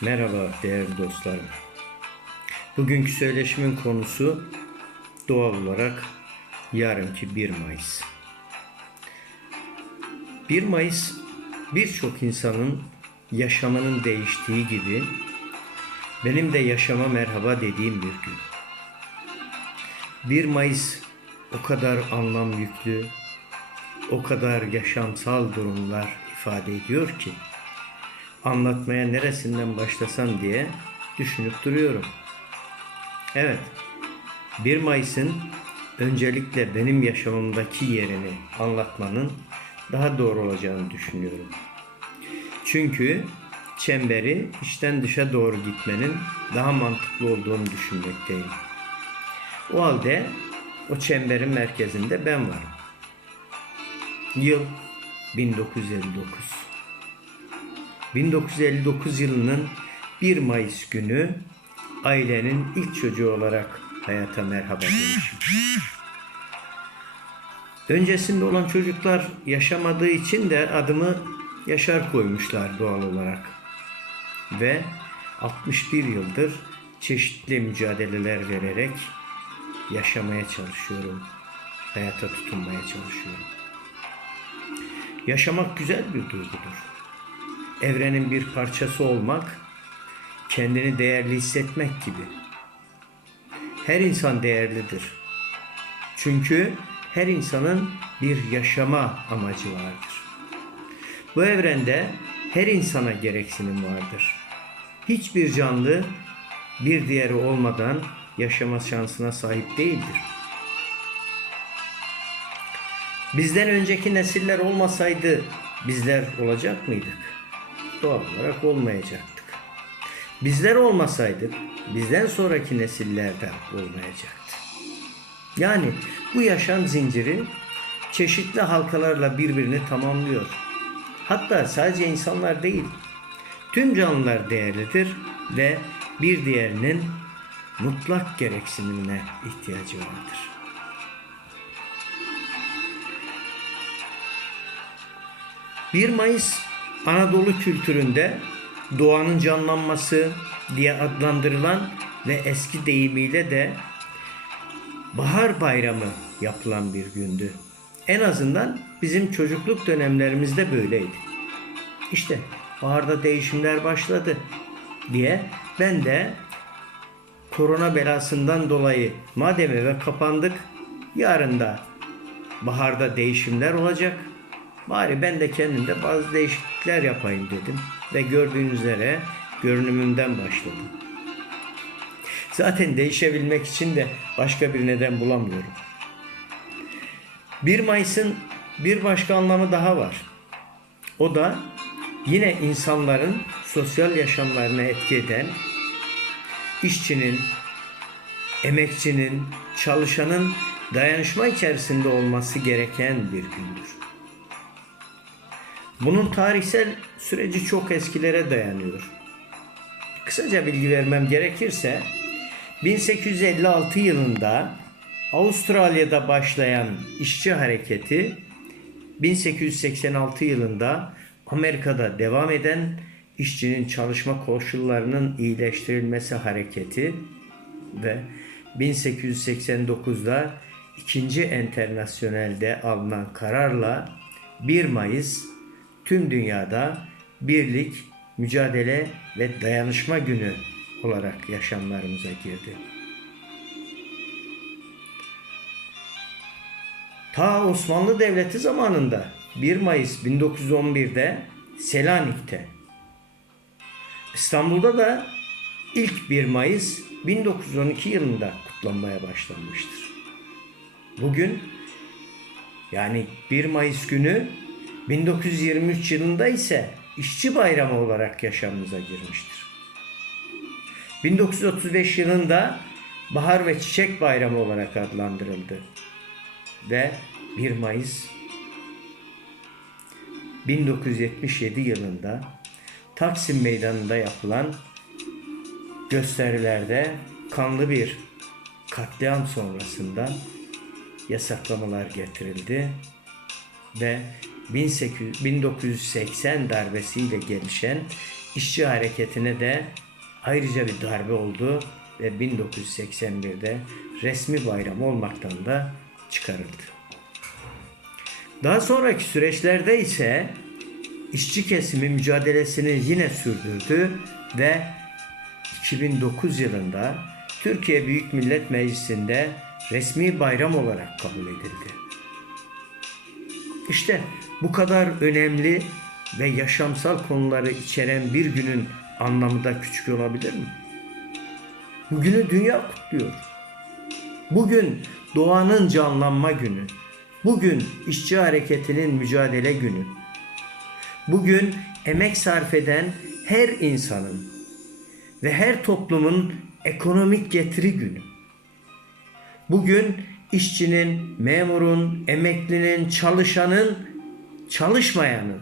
Merhaba değerli dostlarım. Bugünkü söyleşimin konusu doğal olarak yarınki 1 Mayıs. 1 Mayıs birçok insanın yaşamının değiştiği gibi benim de yaşama merhaba dediğim bir gün. 1 Mayıs o kadar anlam yüklü, o kadar yaşamsal durumlar ifade ediyor ki anlatmaya neresinden başlasam diye düşünüp duruyorum. Evet, 1 Mayıs'ın öncelikle benim yaşamımdaki yerini anlatmanın daha doğru olacağını düşünüyorum. Çünkü çemberi içten dışa doğru gitmenin daha mantıklı olduğunu düşünmekteyim. O halde o çemberin merkezinde ben varım. Yıl 1959. 1959 yılının 1 Mayıs günü ailenin ilk çocuğu olarak hayata merhaba demişim. Öncesinde olan çocuklar yaşamadığı için de adımı Yaşar koymuşlar doğal olarak. Ve 61 yıldır çeşitli mücadeleler vererek yaşamaya çalışıyorum. Hayata tutunmaya çalışıyorum. Yaşamak güzel bir duygudur. Evrenin bir parçası olmak, kendini değerli hissetmek gibi. Her insan değerlidir. Çünkü her insanın bir yaşama amacı vardır. Bu evrende her insana gereksinim vardır. Hiçbir canlı bir diğeri olmadan yaşama şansına sahip değildir. Bizden önceki nesiller olmasaydı bizler olacak mıydık? Doğal olarak olmayacaktık. Bizler olmasaydık bizden sonraki nesiller de olmayacaktı. Yani bu yaşam zinciri çeşitli halkalarla birbirini tamamlıyor. Hatta sadece insanlar değil, tüm canlılar değerlidir ve bir diğerinin mutlak gereksinimine ihtiyacı vardır. Bir Mayıs Anadolu kültüründe doğanın canlanması diye adlandırılan ve eski deyimiyle de bahar bayramı yapılan bir gündü. En azından bizim çocukluk dönemlerimizde böyleydi. İşte baharda değişimler başladı diye ben de korona belasından dolayı madem eve kapandık yarın da baharda değişimler olacak. Bari ben de kendimde bazı değişiklikler yapayım dedim. Ve gördüğünüz üzere görünümümden başladım. Zaten değişebilmek için de başka bir neden bulamıyorum. 1 Mayıs'ın bir başka anlamı daha var. O da yine insanların sosyal yaşamlarına etki eden işçinin, emekçinin, çalışanın dayanışma içerisinde olması gereken bir gündür. Bunun tarihsel süreci çok eskilere dayanıyor. Kısaca bilgi vermem gerekirse 1856 yılında Avustralya'da başlayan işçi hareketi 1886 yılında Amerika'da devam eden işçinin çalışma koşullarının iyileştirilmesi hareketi ve 1889'da ikinci enternasyonelde alınan kararla 1 Mayıs tüm dünyada birlik, mücadele ve dayanışma günü olarak yaşamlarımıza girdi. Ta Osmanlı Devleti zamanında 1 Mayıs 1911'de Selanik'te, İstanbul'da da ilk 1 Mayıs 1912 yılında kutlanmaya başlanmıştır. Bugün yani 1 Mayıs günü 1923 yılında ise işçi bayramı olarak yaşamımıza girmiştir. 1935 yılında Bahar ve Çiçek Bayramı olarak adlandırıldı. Ve 1 Mayıs 1977 yılında Taksim Meydanı'nda yapılan gösterilerde kanlı bir katliam sonrasında yasaklamalar getirildi ve 1800 1980 darbesiyle gelişen işçi hareketine de ayrıca bir darbe oldu ve 1981'de resmi bayram olmaktan da çıkarıldı. Daha sonraki süreçlerde ise işçi kesimi mücadelesini yine sürdürdü ve 2009 yılında Türkiye Büyük Millet Meclisi'nde resmi bayram olarak kabul edildi. İşte bu kadar önemli ve yaşamsal konuları içeren bir günün anlamı da küçük olabilir mi? Bugünü dünya kutluyor. Bugün doğanın canlanma günü. Bugün işçi hareketinin mücadele günü. Bugün emek sarf eden her insanın ve her toplumun ekonomik getiri günü. Bugün işçinin, memurun, emeklinin, çalışanın, çalışmayanın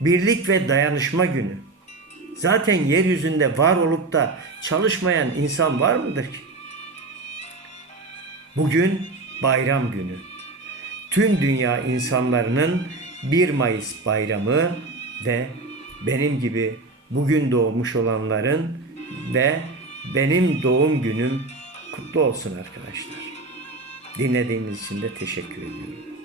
birlik ve dayanışma günü. Zaten yeryüzünde var olup da çalışmayan insan var mıdır ki? Bugün bayram günü. Tüm dünya insanlarının 1 Mayıs bayramı ve benim gibi bugün doğmuş olanların ve benim doğum günüm kutlu olsun arkadaşlar. Dinlediğiniz için de teşekkür ediyorum.